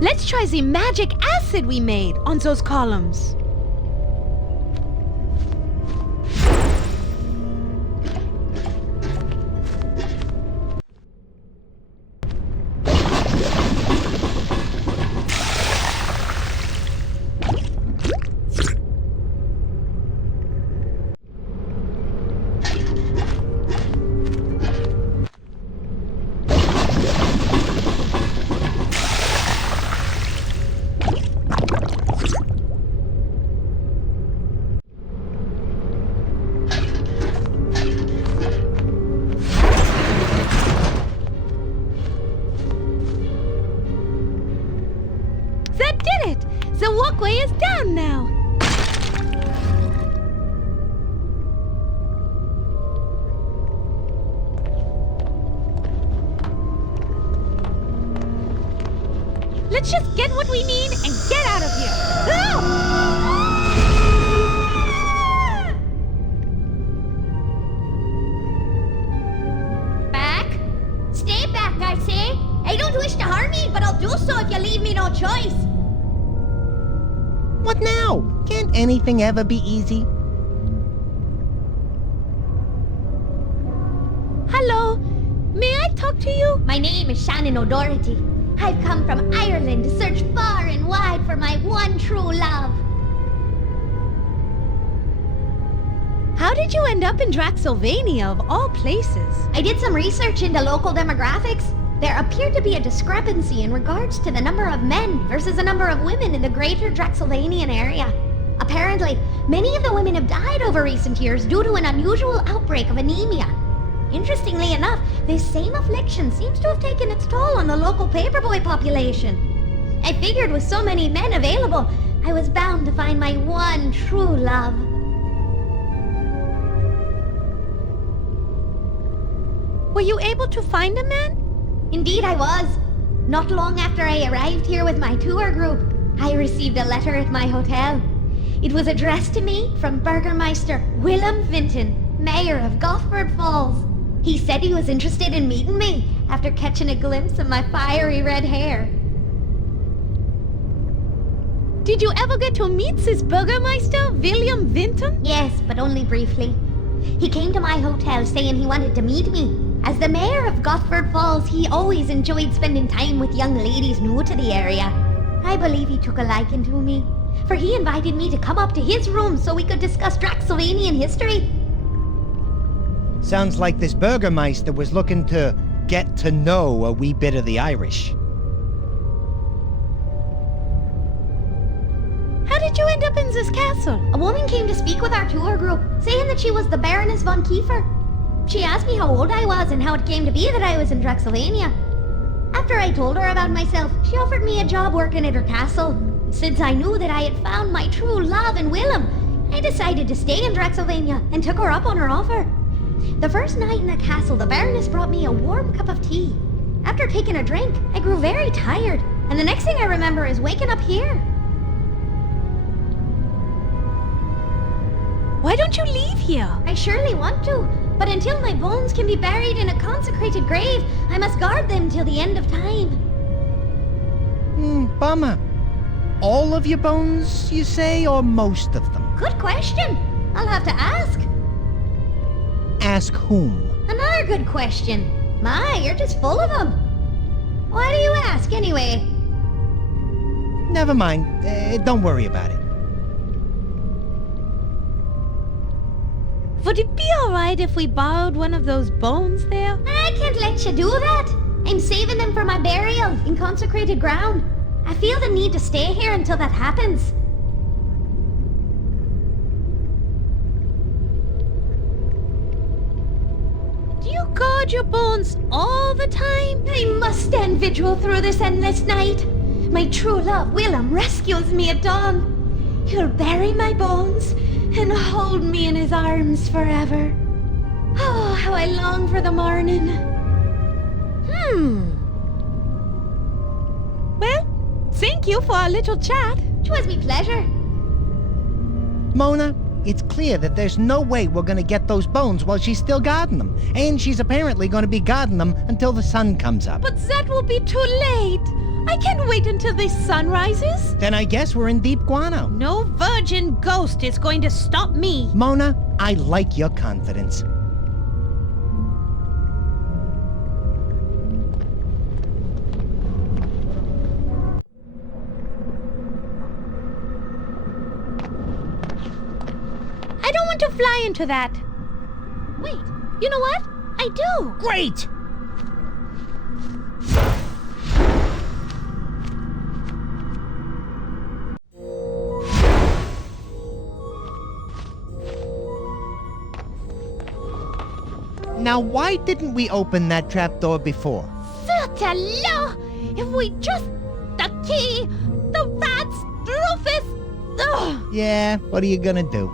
Let's try the magic acid we made on those columns. That did it! The walkway is down now. Let's just get what we need and get out of here. Back? Stay back, I say. I don't wish to harm you, but I'll do so if you leave me no choice. What now? Can't anything ever be easy? Hello, may I talk to you? My name is Shannon O'Doherty. I've come from Ireland to search far and wide for my one true love. How did you end up in Draxylvania of all places? I did some research into local demographics. There appeared to be a discrepancy in regards to the number of men versus the number of women in the greater Draxylvanian area. Apparently, many of the women have died over recent years due to an unusual outbreak of anemia. Interestingly enough, this same affliction seems to have taken its toll on the local paperboy population. I figured with so many men available, I was bound to find my one true love. Were you able to find a man? Indeed I was. Not long after I arrived here with my tour group, I received a letter at my hotel. It was addressed to me from Burgermeister Willem Vinton, Mayor of Gosford Falls. He said he was interested in meeting me after catching a glimpse of my fiery red hair. Did you ever get to meet this Burgermeister, William Vinton? Yes, but only briefly. He came to my hotel saying he wanted to meet me. As the mayor of Gosford Falls, he always enjoyed spending time with young ladies new to the area. I believe he took a liking to me, for he invited me to come up to his room so we could discuss Draxylvanian history. Sounds like this Burgermeister was looking to get to know a wee bit of the Irish. How did you end up in this castle? A woman came to speak with our tour group, saying that she was the Baroness von Kiefer. She asked me how old I was and how it came to be that I was in Draxylvania. After I told her about myself, she offered me a job working at her castle. Since I knew that I had found my true love in Willem, I decided to stay in Draxylvania and took her up on her offer. The first night in the castle, the Baroness brought me a warm cup of tea. After taking a drink, I grew very tired, and the next thing I remember is waking up here. Why don't you leave here? I surely want to, but until my bones can be buried in a consecrated grave, I must guard them till the end of time. Bummer. All of your bones, you say, or most of them? Good question. I'll have to ask. Ask whom? Another good question. My, you're just full of them. Why do you ask, anyway? Never mind. Don't worry about it. Would it be alright if we borrowed one of those bones there? I can't let you do that. I'm saving them for my burial in consecrated ground. I feel the need to stay here until that happens. Do you guard your bones all the time? I must stand vigil through this endless night. My true love, Willem, rescues me at dawn. He'll bury my bones and hold me in his arms forever. Oh, how I long for the morning. Well, thank you for our little chat. 'Twas me pleasure. Mona, it's clear that there's no way we're gonna get those bones while she's still guarding them. And she's apparently gonna be guarding them until the sun comes up. But that will be too late. I can't wait until the sun rises. Then I guess we're in deep guano. No virgin ghost is going to stop me. Mona, I like your confidence. I don't want to fly into that. Wait, you know what? I do. Great! Now, why didn't we open that trapdoor before? Certainly! If we just... the key! The rats! Rufus! Ugh. Yeah, what are you gonna do?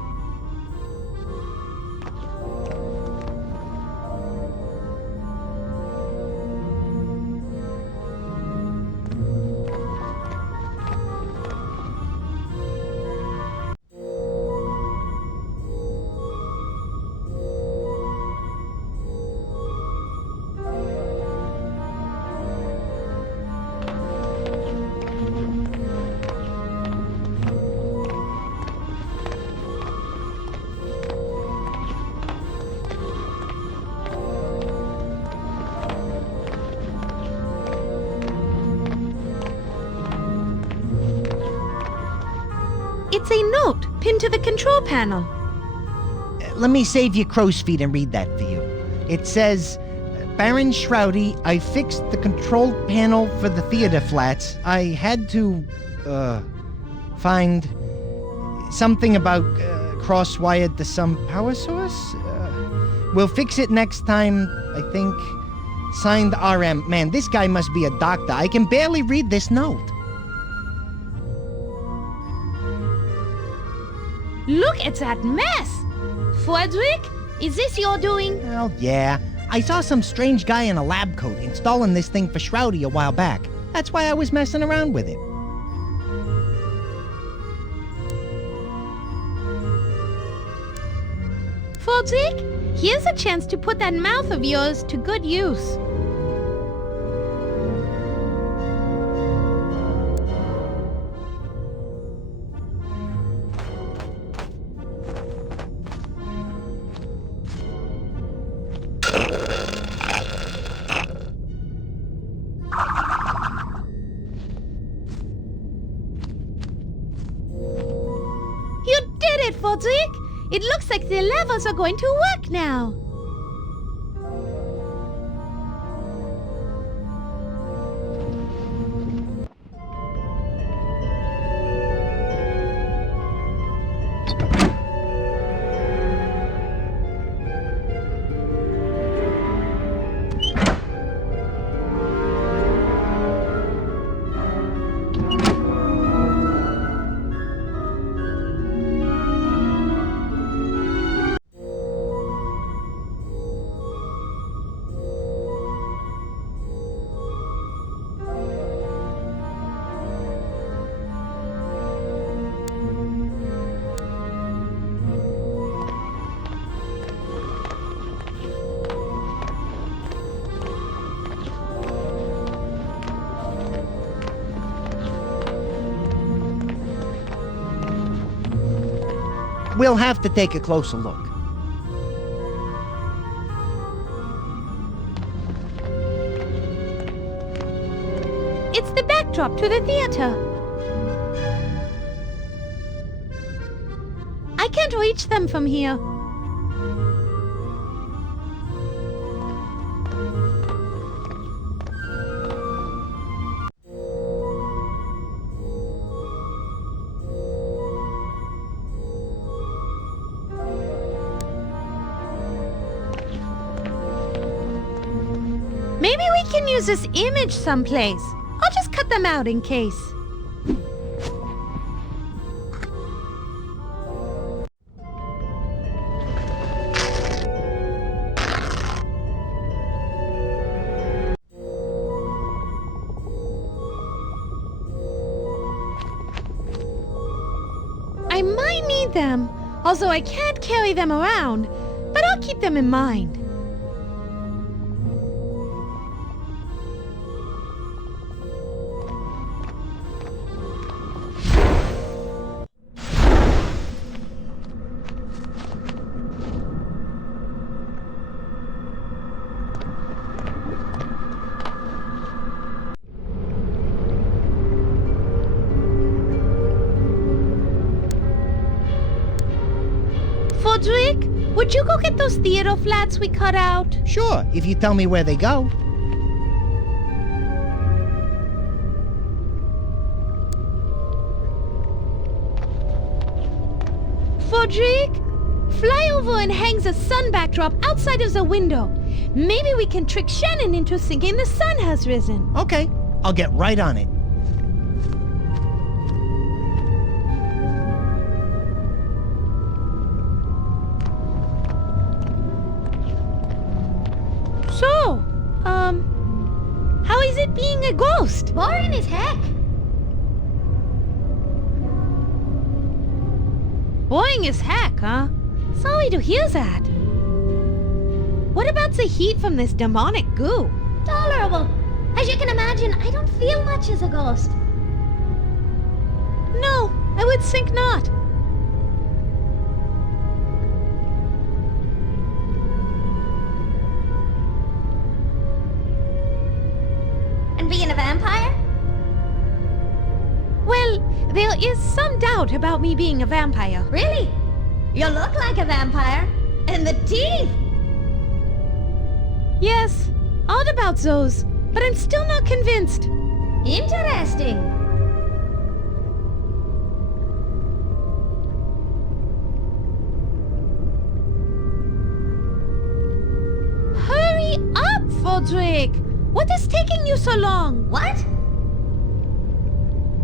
It's a note pinned to the control panel. Let me save your crow's feet and read that for you. It says, Baron Shroudy, I fixed the control panel for the theater flats. I had to, find something about cross-wired to some power source. We'll fix it next time, I think. Signed RM. Man, this guy must be a doctor. I can barely read this note. Look at that mess! Frederick, is this your doing? Well, yeah. I saw some strange guy in a lab coat installing this thing for Shroudy a while back. That's why I was messing around with it. Frederick, here's a chance to put that mouth of yours to good use. You did it, Frederick! It looks like the levels are going to work now. We'll have to take a closer look. It's the backdrop to the theater. I can't reach them from here. Maybe we can use this image someplace. I'll just cut them out in case. I might need them, although I can't carry them around, but I'll keep them in mind. Fodrick, would you go get those theater flats we cut out? Sure, if you tell me where they go. Fodrick, fly over and hangs a sun backdrop outside of the window. Maybe we can trick Shannon into thinking the sun has risen. Okay, I'll get right on it. So, how is it being a ghost? Boring as heck. Boring as heck, huh? Sorry to hear that. What about the heat from this demonic goo? Tolerable. As you can imagine, I don't feel much as a ghost. No, I would think not. And being a vampire? Well, there is some doubt about me being a vampire. Really? You look like a vampire. And the teeth! Yes, odd about those, but I'm still not convinced. Interesting. Hurry up, Fodrick! What is taking you so long? What?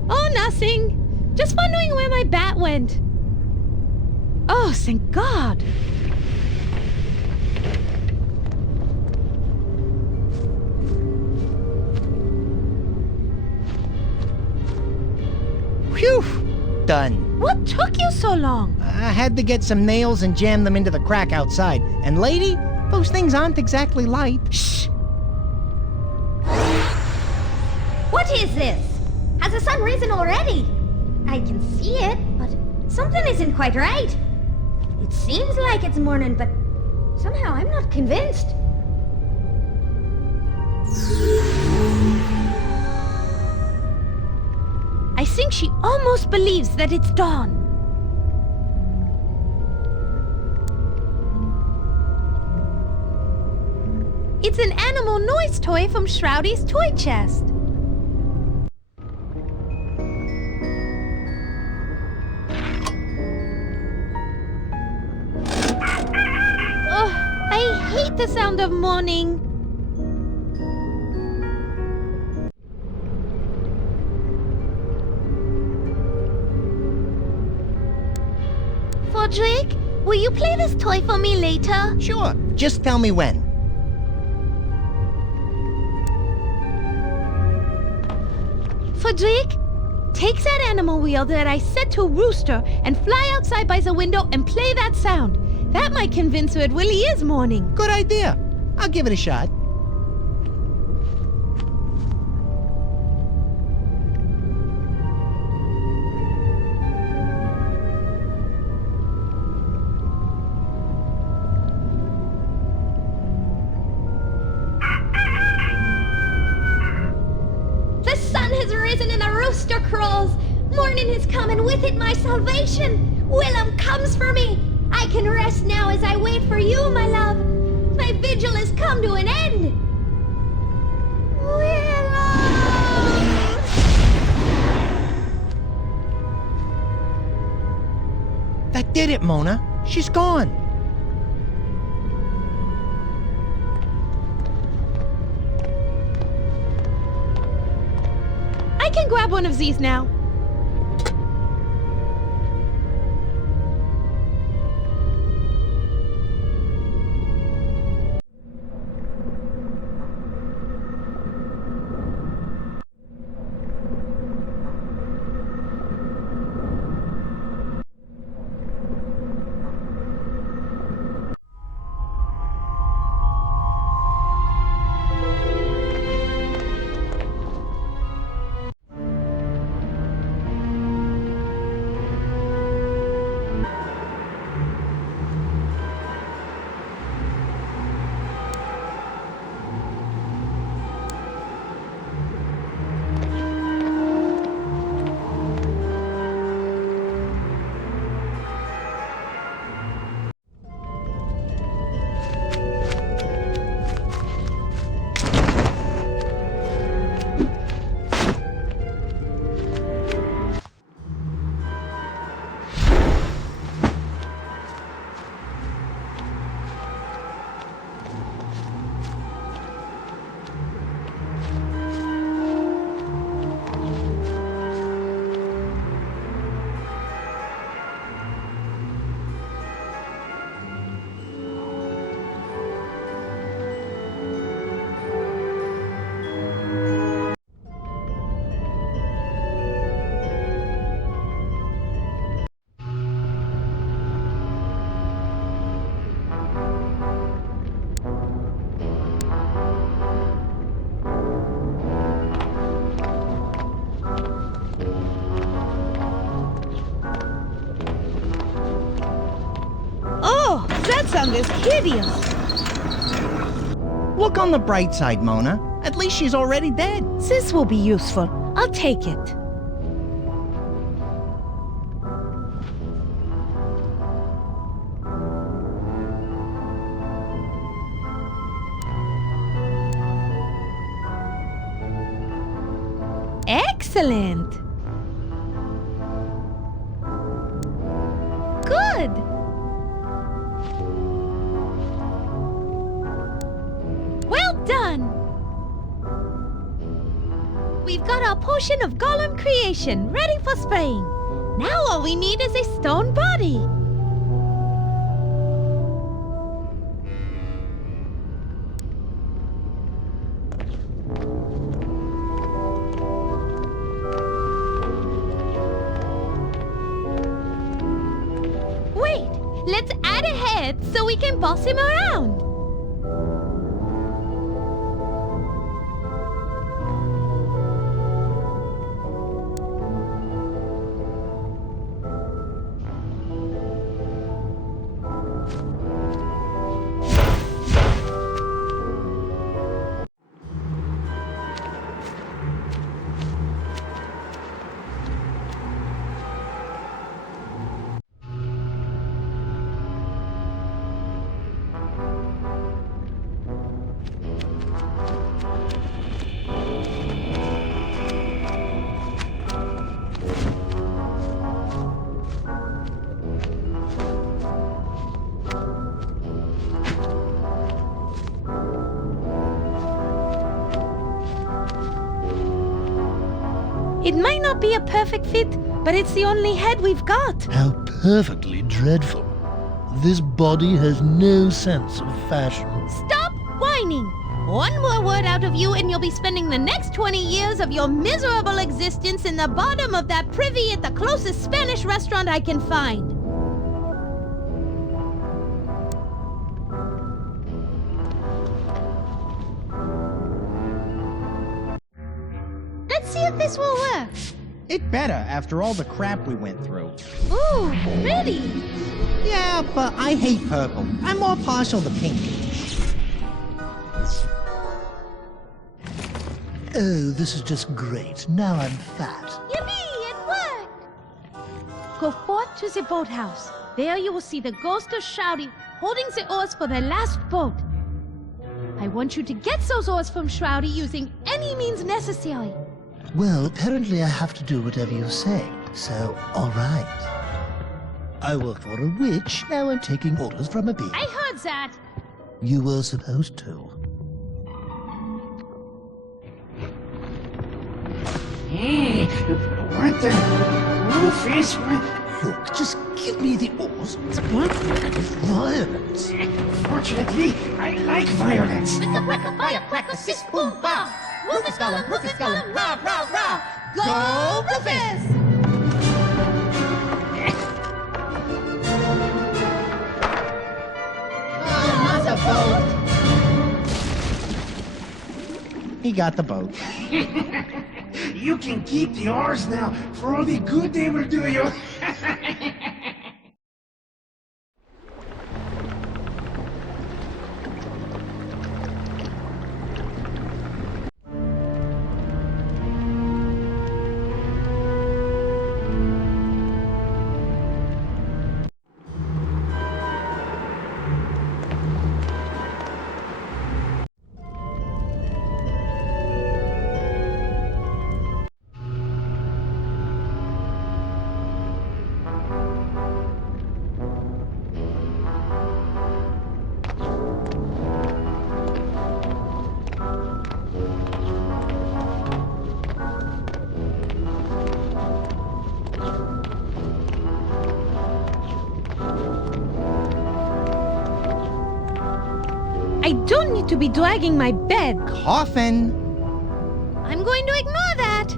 Oh, nothing. Just wondering where my bat went. Oh, thank God. Phew! Done. What took you so long? I had to get some nails and jam them into the crack outside. And lady, those things aren't exactly light. Shh! What is this? Has the sun risen already? I can see it, but something isn't quite right. It seems like it's morning, but somehow I'm not convinced. I think she almost believes that it's dawn. It's an animal noise toy from Shroudy's toy chest. Ugh, I hate the sound of mourning. Fodrick, will you play this toy for me later? Sure, just tell me when. Fodrick, take that animal wheel that I set to Rooster and fly outside by the window and play that sound. That might convince her it really is morning. Good idea. I'll give it a shot. The sun has risen and the rooster crows. Morning has come and with it my salvation. Willem comes for me. I can rest now as I wait for you, my love. My vigil has come to an end. Willem! That did it, Mona. She's gone. I can grab one of these now. is hideous. Look on the bright side, Mona. At least she's already dead. This will be useful. I'll take it. Excellent. Good. Well done. We've got our potion of golem creation ready for spraying. Now all we need is a stone body. Wait, let's add a head so we can boss him around. It might not be a perfect fit, but it's the only head we've got. How perfectly dreadful. This body has no sense of fashion. Stop whining! One more word out of you and you'll be spending the next 20 years of your miserable existence in the bottom of that privy at the closest Spanish restaurant I can find. Let's see if this will work. It better after all the crap we went through. Ooh, pretty! Yeah, but I hate purple. I'm more partial to pink. Oh, this is just great. Now I'm fat. Yippee! It worked! Go forth to the boathouse. There you will see the ghost of Shroudy holding the oars for the last boat. I want you to get those oars from Shroudy using any means necessary. Well, apparently I have to do whatever you say, so all right. I work for a witch, now I'm taking orders from a bee. I heard that. You were supposed to. Hey, what the roof Look, just give me the oars. What violence? Fortunately, I like violence. Firecracker, sis, boom, bam! Rufus Gollum, rah, rah, rah! Go, Rufus! He got the boat. You can keep the oars now for all the good they will do you. I don't need to be dragging my bed. Coffin! I'm going to ignore that.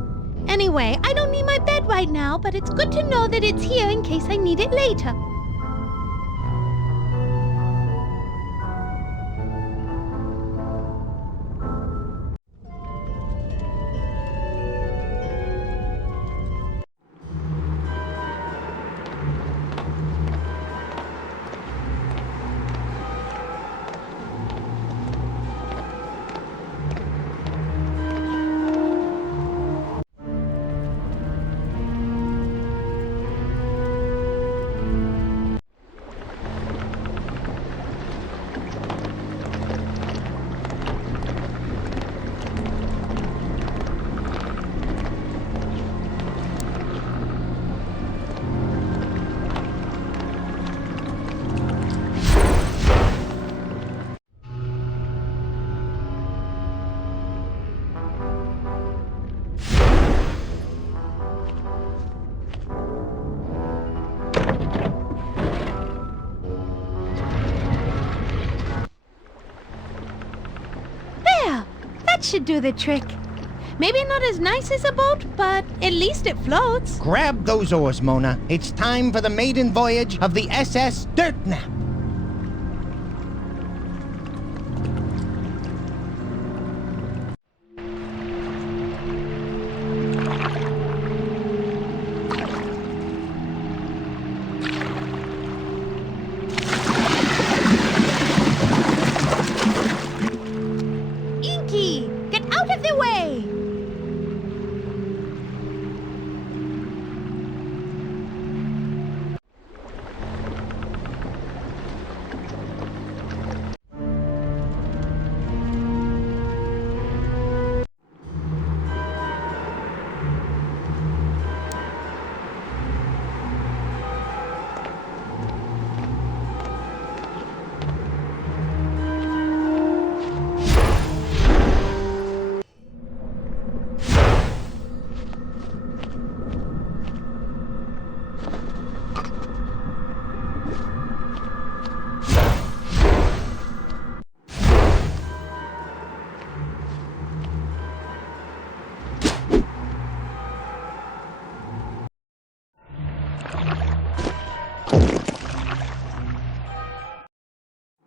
Anyway, I don't need my bed right now, but it's good to know that it's here in case I need it later. should do the trick. Maybe not as nice as a boat, but at least it floats. Grab those oars, Mona. It's time for the maiden voyage of the SS Dirtnap. Inky, get out of the way!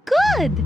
Good!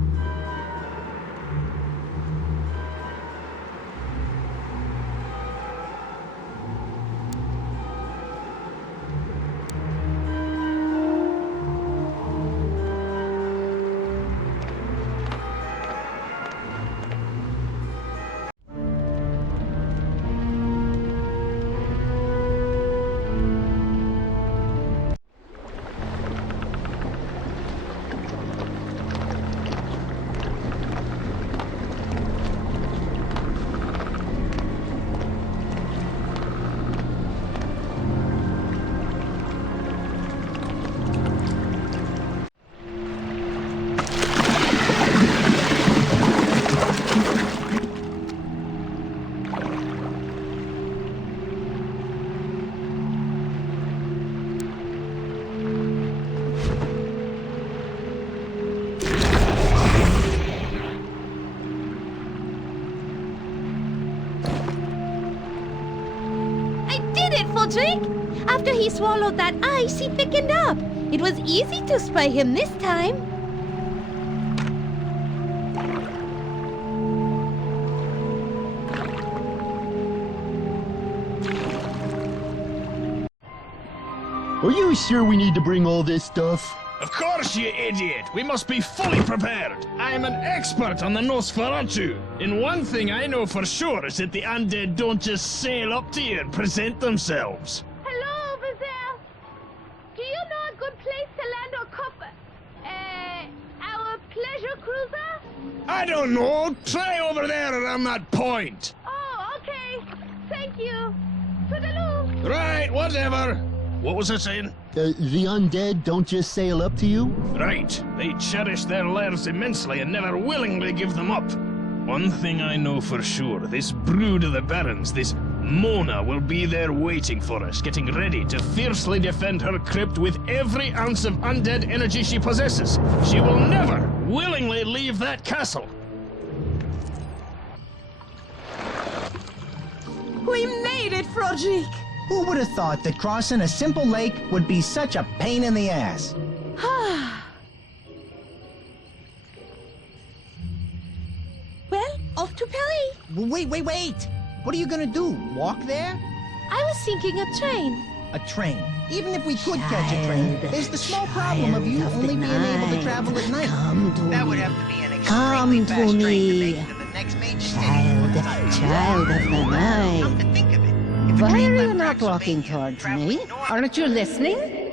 After he swallowed that ice, he thickened up. It was easy to spy him this time. Are you sure we need to bring all this stuff? Of course, you idiot! We must be fully prepared! I am an expert on the Nosferatu! And one thing I know for sure is that the undead don't just sail up to you and present themselves. Hello over there. Do you know a good place to land our pleasure cruiser? I don't know! Try over there around that point! Oh, okay. Thank you. Toodaloo. Right, whatever. What was I saying? The undead don't just sail up to you? Right. They cherish their lairs immensely and never willingly give them up. One thing I know for sure, this brood of the Barons, this Mona, will be there waiting for us, getting ready to fiercely defend her crypt with every ounce of undead energy she possesses. She will never willingly leave that castle. We made it, Frodrik! Who would have thought that crossing a simple lake would be such a pain in the ass? Well, off to Paris. Wait! What are you gonna do? Walk there? I was thinking a train. A train. Even if we could catch a train, there's the small problem of you only being able to travel at night. That would have to be an Come extremely to fast train to me. make it to the next major city. Child of the Come night. to think of it, if a Why train are you left not walking Transylvania, towards traveling me? north, Aren't you listening?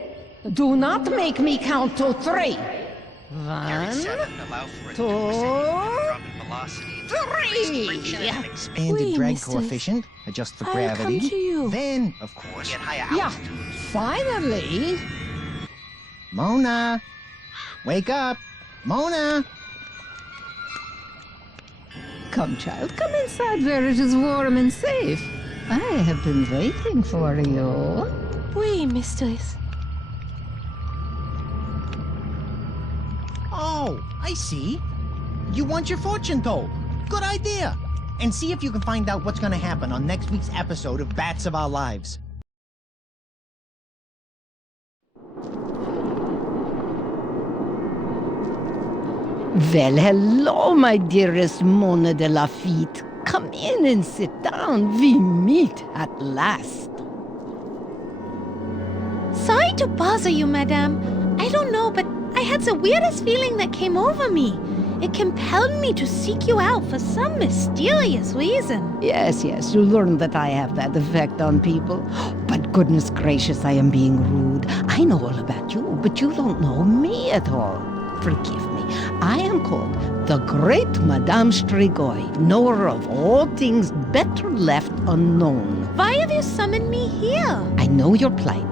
Do not make me count to 3. 1, seven allow for a 2, 2% drop in velocity and 3. friction and expansion. And the Wait, drag mister. coefficient, adjust for I'll gravity. come to you. Then, of course, At higher Yeah, altitudes. finally. Mona! Wake up! Mona! Come, child, come inside where it is warm and safe. I have been waiting for you. Oui, mistress. Oh, I see. You want your fortune told. Good idea. and see if you can find out what's gonna happen on next week's episode of Bats of Our Lives. Well, hello, my dearest Mona de Lafitte. Come in and sit down. We meet at last. Sorry to bother you, madame. I don't know, but I had the weirdest feeling that came over me. It compelled me to seek you out for some mysterious reason. Yes, you learned that I have that effect on people. But goodness gracious, I am being rude. I know all about you, but you don't know me at all. Forgive me. I am called the Great Madame Strigoi, knower of all things better left unknown. Why have you summoned me here? I know your plight,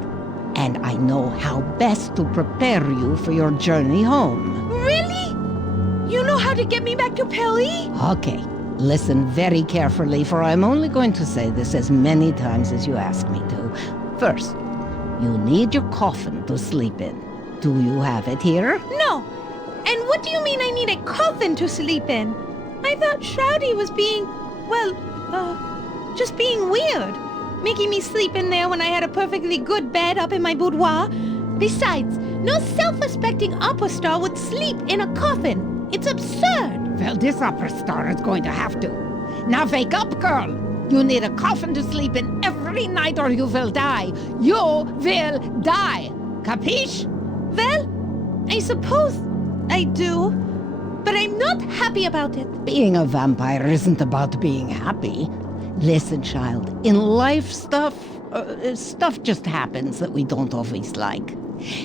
and I know how best to prepare you for your journey home. Really? You know how to get me back to Paris? Okay, listen very carefully, for I'm only going to say this as many times as you ask me to. First, you need your coffin to sleep in. Do you have it here? No. And what do you mean I need a coffin to sleep in? I thought Shroudy was being, just being weird. Making me sleep in there when I had a perfectly good bed up in my boudoir. Besides, no self-respecting opera star would sleep in a coffin. It's absurd. Well, this opera star is going to have to. Now wake up, girl. You need a coffin to sleep in every night or you will die. You will die. Capiche? Well, I suppose I do, but I'm not happy about it. Being a vampire isn't about being happy. Listen, child, in life stuff just happens that we don't always like.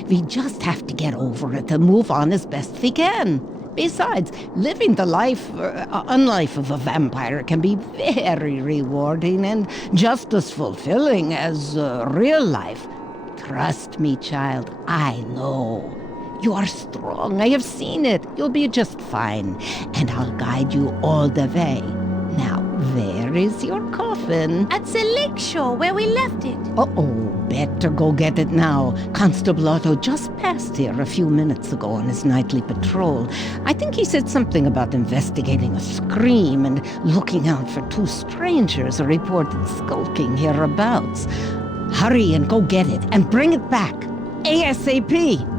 We just have to get over it and move on as best we can. Besides, living the unlife of a vampire can be very rewarding and just as fulfilling as real life. Trust me, child, I know. You are strong, I have seen it. You'll be just fine, and I'll guide you all the way. Now, where is your coffin? At the lake shore where we left it. Uh-oh, better go get it now. Constable Otto just passed here a few minutes ago on his nightly patrol. I think he said something about investigating a scream and looking out for two strangers reported skulking hereabouts. Hurry and go get it, and bring it back. ASAP!